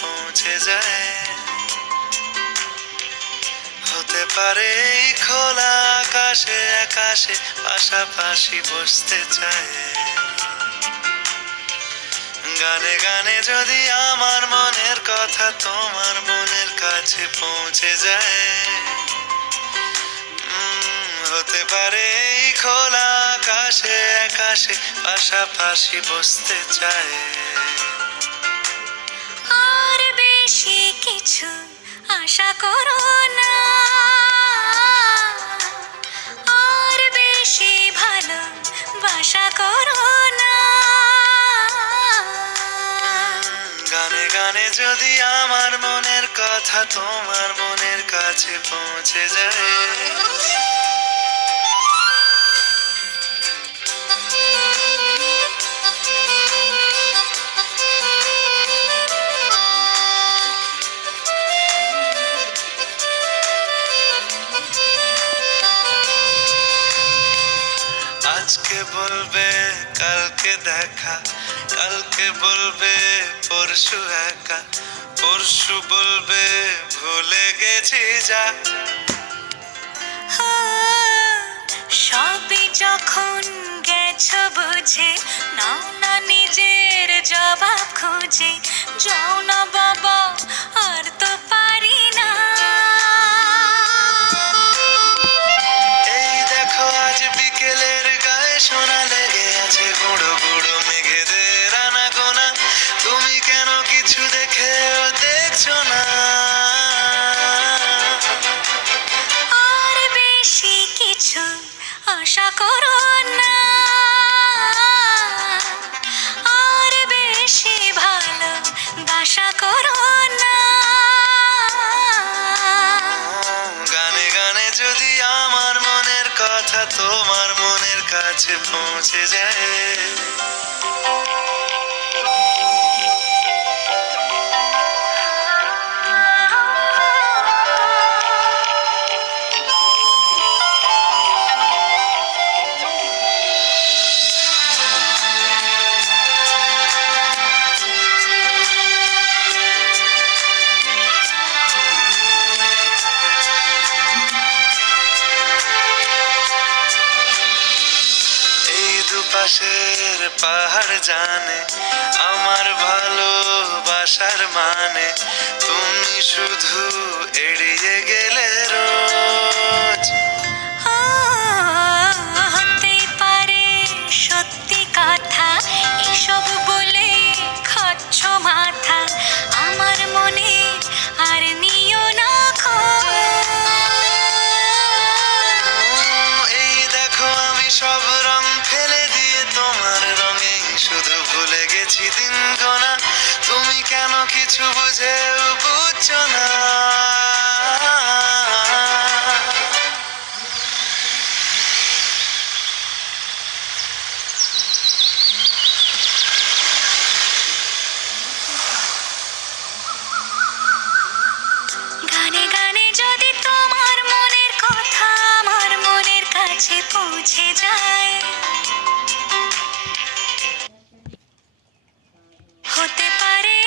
পৌঁছে যায়। হতে পারে এই খোলা আকাশে আকাশে পাশাপাশি বসতে চায়। গানে গানে যদি আমার মনের কথা তোমার মনের কাছে পৌঁছে যায়। হতে পারে এই খোলা আকাশে আকাশে পাশাপাশি বসতে চায়। আর বেশি কিছু আশা করো না, আর বেশি ভালোবাসা করো না। গানে গানে যদি আমার মনের কথা তোমার মনের কাছে পৌঁছে যায়। আজকে বলবে কালকে দেখা, কালকে বলবে পরশু একা, পরশু বলবে ভুলে গেছি যা। সবই যখন গেছো বুঝে, নাও না নিজের জবাব খুঁজে। যাও না বাবা, আর তো পারি না। এই দেখো আজ বিকেলের গায়ে সোনা লেগে আছে, গুঁড়ো গুঁড়ো মেঘেদের আনাগোনা। তুমি কেন কিছু দেখেও দেখছো না? আর বেশি কিছু আশা করো না, আর বেশি ভালোবাসা করো না। গানে গানে যদি আমার মনের কথা তোমার মনের কাছে পৌঁছে যায়। দুপাশের পাহাড় জানে আমার ভালোবাসার মানে। তুমি শুধু এড়িয়ে গেলে রোজ। হতেই পারে সত্যি কথা, এসব বলে খাচ্ছ মাথা। আমার মনে আর নিও না এই দেখো আমি সব রং ফেলে দিয়ে তোমার রঙে শুধু ভুলে গেছি দিন গোনা। তুমি কেন কিছু বুঝেও বুঝছো না? গানে গানে যদি তোমার মনের কথা আমার মনের কাছে পৌঁছে যায়। হতে পারে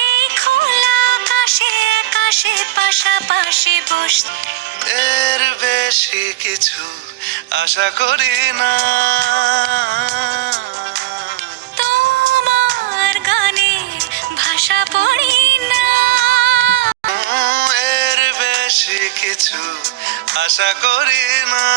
খোলা আকাশে আকাশে পাশাপাশি বসতে। এর বেশি কিছু আশা করি না। তোমার গানে ভাষা পড়ি না। এর বেশি কিছু আশা করি না।